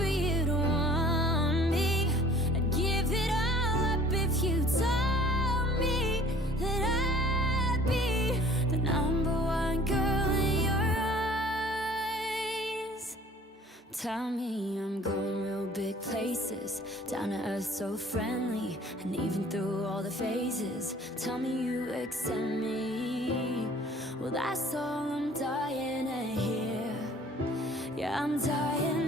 for you to want me and give it all up if you told me that I'd be the number one girl in your eyes. Tell me I'm going real big places, down to earth, so friendly, and even through all the phases. Tell me you accept me. Well, that's all I'm dying to hear. Yeah, I'm dying